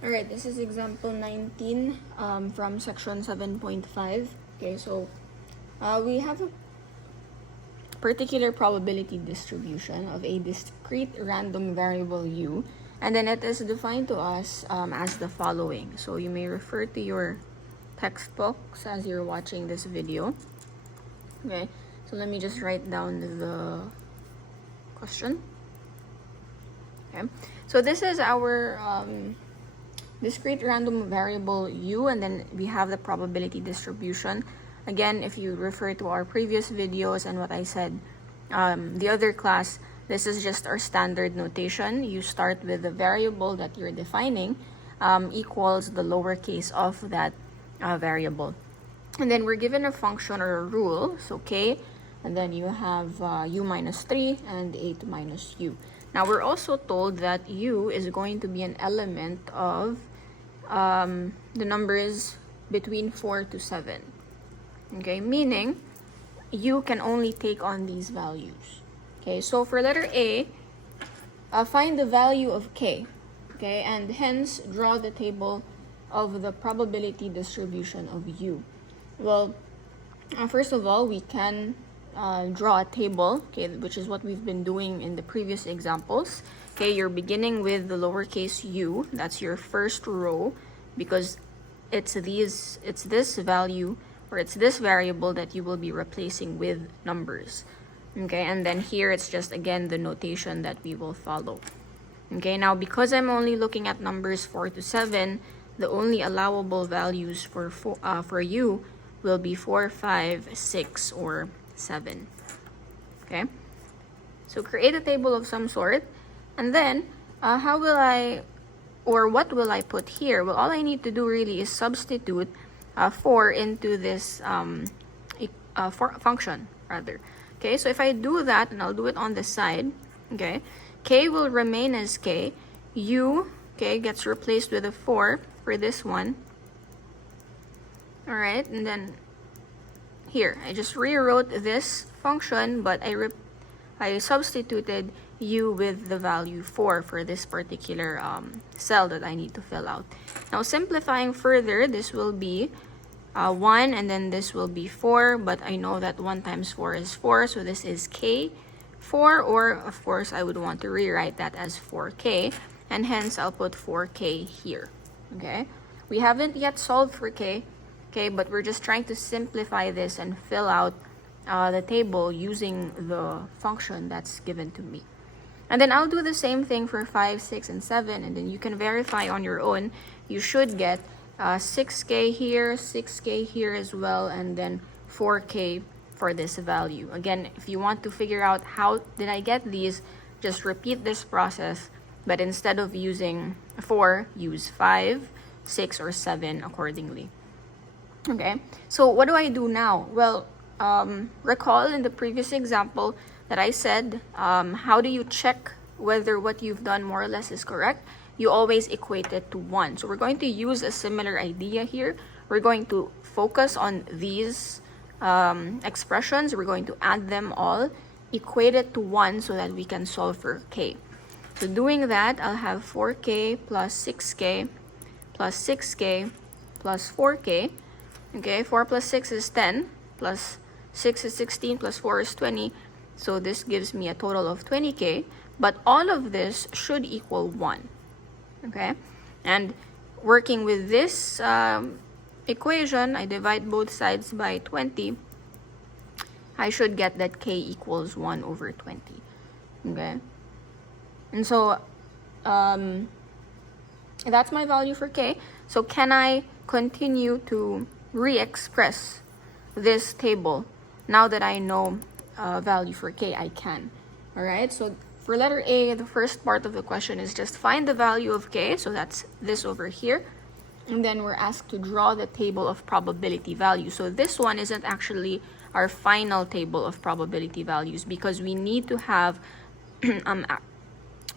All right, this is example 19 from section 7.5. Okay, so we have a particular probability distribution of a discrete random variable u, and then it is defined to us as the following. So you may refer to your textbooks as you're watching this video. Okay, so let me just write down the question. Okay, so this is our discrete random variable u, and then we have the probability distribution. Again, if you refer to our previous videos and what I said the other class, this is just our standard notation. You start with the variable that you're defining equals the lowercase of that variable. And then we're given a function or a rule, so k, and then you have u minus 3 and 8 minus u. Now we're also told that u is going to be an element of the numbers between 4 to 7. Okay, meaning u can only take on these values. Okay, so for letter A, find the value of k. Okay, and hence draw the table of the probability distribution of u. Well, first of all, we can draw a table, okay, which is what we've been doing in the previous examples. Okay, you're beginning with the lowercase u. That's your first row because it's this value, or it's this variable that you will be replacing with numbers. Okay, and then here it's just again the notation that we will follow. Okay, now because I'm only looking at numbers 4 to 7, the only allowable values for u will be 4, 5, 6, or 7. Okay, so create a table of some sort, and then what will I put here? Well, all I need to do really is substitute 4 into this function rather. Okay, so if I do that, and I'll do it on the side, okay, k will remain as k, u, okay, gets replaced with a 4 for this one. All right, and then here, I just rewrote this function, but I substituted u with the value 4 for this particular cell that I need to fill out. Now, simplifying further, this will be 1, and then this will be 4, but I know that 1 times 4 is 4, so this is k 4, or of course, I would want to rewrite that as 4k, and hence I'll put 4k here. Okay, we haven't yet solved for k. Okay, but we're just trying to simplify this and fill out the table using the function that's given to me. And then I'll do the same thing for 5, 6, and 7, and then you can verify on your own. You should get 6k here, 6k here as well, and then 4k for this value. Again, if you want to figure out how did I get these, just repeat this process, but instead of using 4, use 5, 6, or 7 accordingly. Okay, so what do I do now? Well, recall in the previous example that I said, how do you check whether what you've done more or less is correct? You always equate it to 1. So we're going to use a similar idea here. We're going to focus on these expressions. We're going to add them all, equate it to 1 so that we can solve for k. So doing that, I'll have 4k plus 6k plus 6k plus 4k. Okay, 4 plus 6 is 10, plus 6 is 16, plus 4 is 20. So this gives me a total of 20k, but all of this should equal 1. Okay, and working with this equation, I divide both sides by 20. I should get that k equals 1 over 20. Okay, and so that's my value for k. So can I continue to re-express this table now that I know value for k? I can. All right, so for letter A, the first part of the question is just find the value of k, so that's this over here, and then we're asked to draw the table of probability values. So this one isn't actually our final table of probability values because we need to have an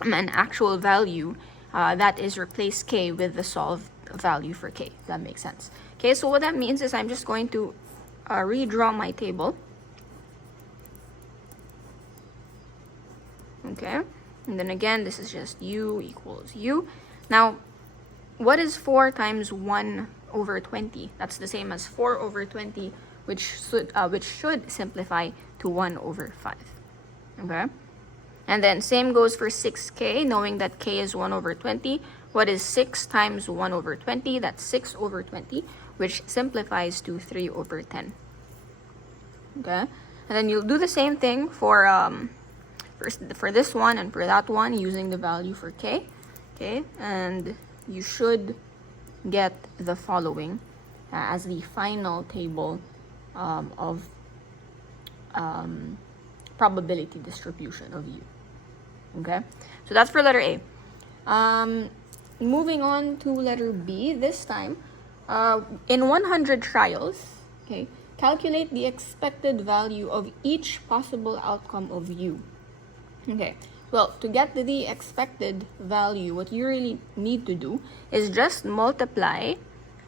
actual value that is replace k with the solved value for k, if that makes sense. Okay, so what that means is I'm just going to redraw my table. Okay, and then again, this is just u equals u. Now, what is 4 times 1 over 20? That's the same as 4 over 20, which should simplify to 1 over 5. Okay? And then same goes for 6k, knowing that k is 1 over 20. What is 6 times 1 over 20? That's 6 over 20, which simplifies to 3 over 10. Okay? And then you'll do the same thing for this one and for that one using the value for k. Okay? And you should get the following as the final table of probability distribution of u. Okay? So that's for letter A. Moving on to letter B, this time, in 100 trials, okay, calculate the expected value of each possible outcome of u. Okay, well, to get the expected value, what you really need to do is just multiply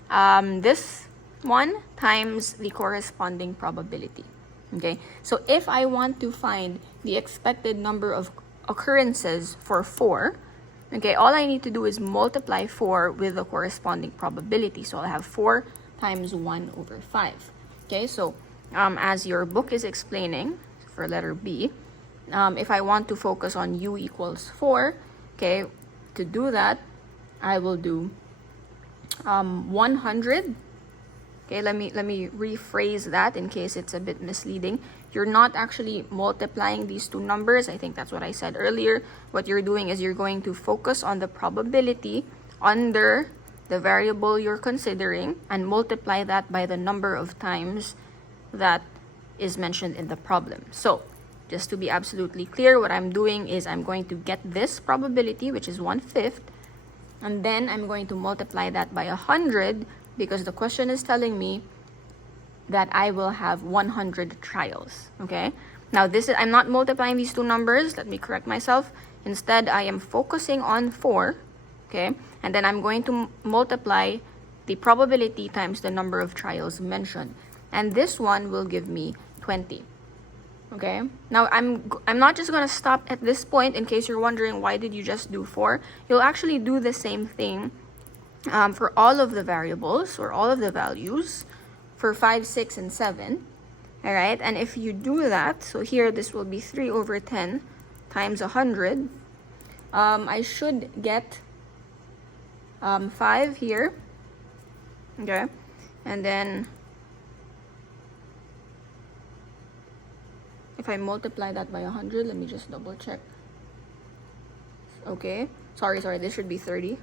this one times the corresponding probability. Okay, so if I want to find the expected number of occurrences for 4, okay, all I need to do is multiply 4 with the corresponding probability. So I'll have 4 times 1 over 5. Okay, so as your book is explaining for letter B, if I want to focus on u equals 4, okay, to do that, I will do 100. Okay, let me rephrase that in case it's a bit misleading. You're not actually multiplying these two numbers. I think that's what I said earlier. What you're doing is you're going to focus on the probability under the variable you're considering and multiply that by the number of times that is mentioned in the problem. So, just to be absolutely clear, what I'm doing is I'm going to get this probability, which is 1/5, and then I'm going to multiply that by 100 because the question is telling me that I will have 100 trials. Okay, now I'm not multiplying these two numbers. Let me correct myself. Instead, I am focusing on 4. Okay, and then I'm going to multiply the probability times the number of trials mentioned, and this one will give me 20. Okay, now I'm not just going to stop at this point. In case you're wondering, why did you just do 4? You'll actually do the same thing for all of the variables or all of the values for 5, 6, and 7. All right, and if you do that, so here this will be 3 over 10 times 100. I should get 5 here. Okay, and then if I multiply that by 100, let me just double check. Okay, sorry, this should be 30.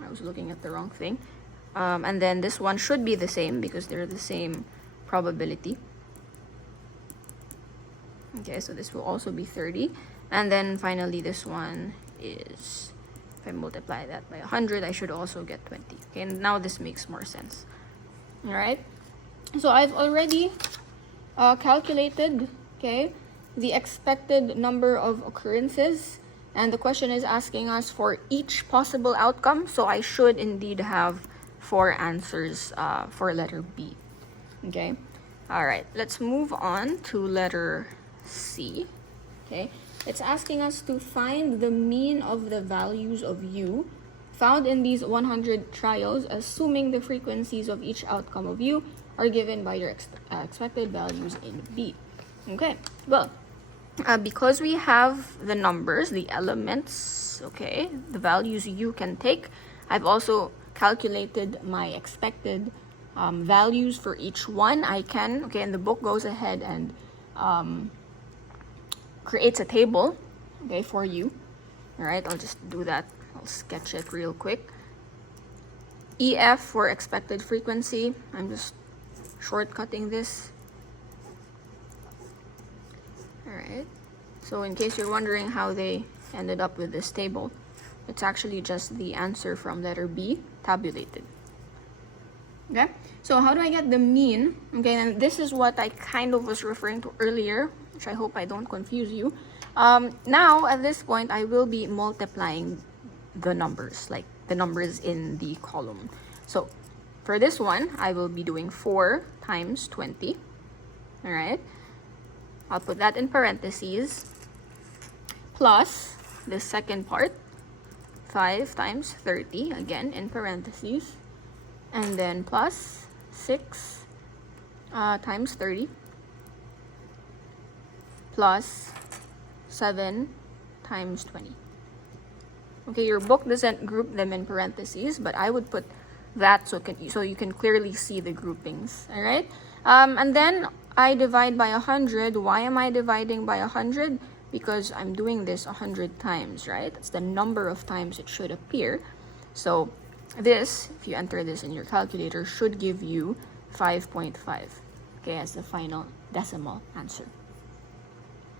I was looking at the wrong thing. And then this one should be the same because they're the same probability. Okay, so this will also be 30. And then finally this one is, if I multiply that by 100, I should also get 20. Okay, and now this makes more sense. All right, so I've already calculated, okay, the expected number of occurrences, and the question is asking us for each possible outcome, so I should indeed have 4 answers for letter B. Okay, all right, let's move on to letter C. Okay, it's asking us to find the mean of the values of u found in these 100 trials, assuming the frequencies of each outcome of u are given by your expected values in B. Okay, well, because we have the numbers, the elements, okay, the values you can take, I've also calculated my expected values for each one. I can, okay, and the book goes ahead and creates a table, okay, for you. All right, I'll just do that. I'll sketch it real quick. EF for expected frequency. I'm just shortcutting this. Alright, so in case you're wondering how they ended up with this table, it's actually just the answer from letter B tabulated. Okay, so how do I get the mean? Okay, and this is what I kind of was referring to earlier, which I hope I don't confuse you. Now, at this point, I will be multiplying the numbers, like the numbers in the column. So, for this one, I will be doing 4 times 20. Alright, I'll put that in parentheses, plus the second part, 5 times 30, again in parentheses, and then plus 6 times 30, plus 7 times 20. Okay, your book doesn't group them in parentheses, but I would put that so you can clearly see the groupings. All right, and then I divide by 100. Why am I dividing by 100? Because I'm doing this 100 times, right? That's the number of times it should appear. So this, if you enter this in your calculator, should give you 5.5, okay, as the final decimal answer.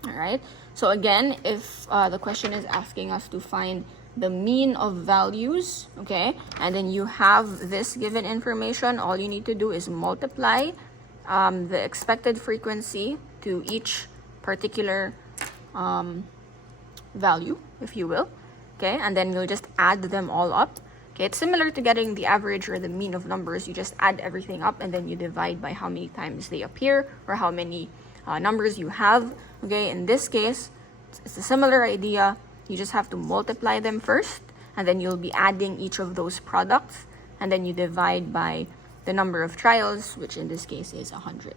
All right, so again, if the question is asking us to find the mean of values, okay, and then you have this given information, all you need to do is multiply the expected frequency to each particular value, if you will, okay, and then you'll just add them all up. Okay, it's similar to getting the average or the mean of numbers. You just add everything up and then you divide by how many times they appear or how many numbers you have. Okay, in this case, it's a similar idea. You just have to multiply them first, and then you'll be adding each of those products, and then you divide by the number of trials, which in this case is 100.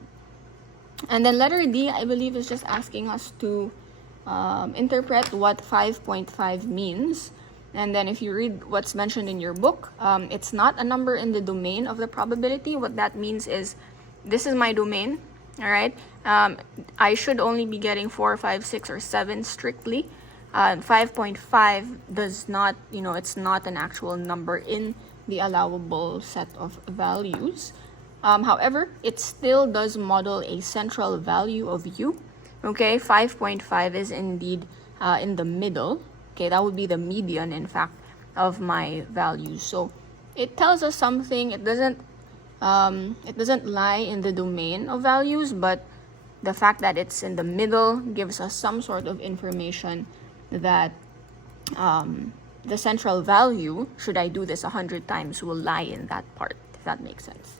And then letter D, I believe, is just asking us to interpret what 5.5 means. And then if you read what's mentioned in your book, it's not a number in the domain of the probability. What that means is, this is my domain, all right? I should only be getting 4, 5, 6, or 7 strictly. 5.5 does not, it's not an actual number in the allowable set of values. However, it still does model a central value of U. Okay, 5.5 is indeed in the middle. Okay, that would be the median, in fact, of my values. So it tells us something. It doesn't lie in the domain of values, but the fact that it's in the middle gives us some sort of information that the central value, should I do this 100 times, will lie in that part, if that makes sense.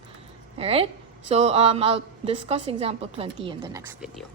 All right, so I'll discuss example 20 in the next video.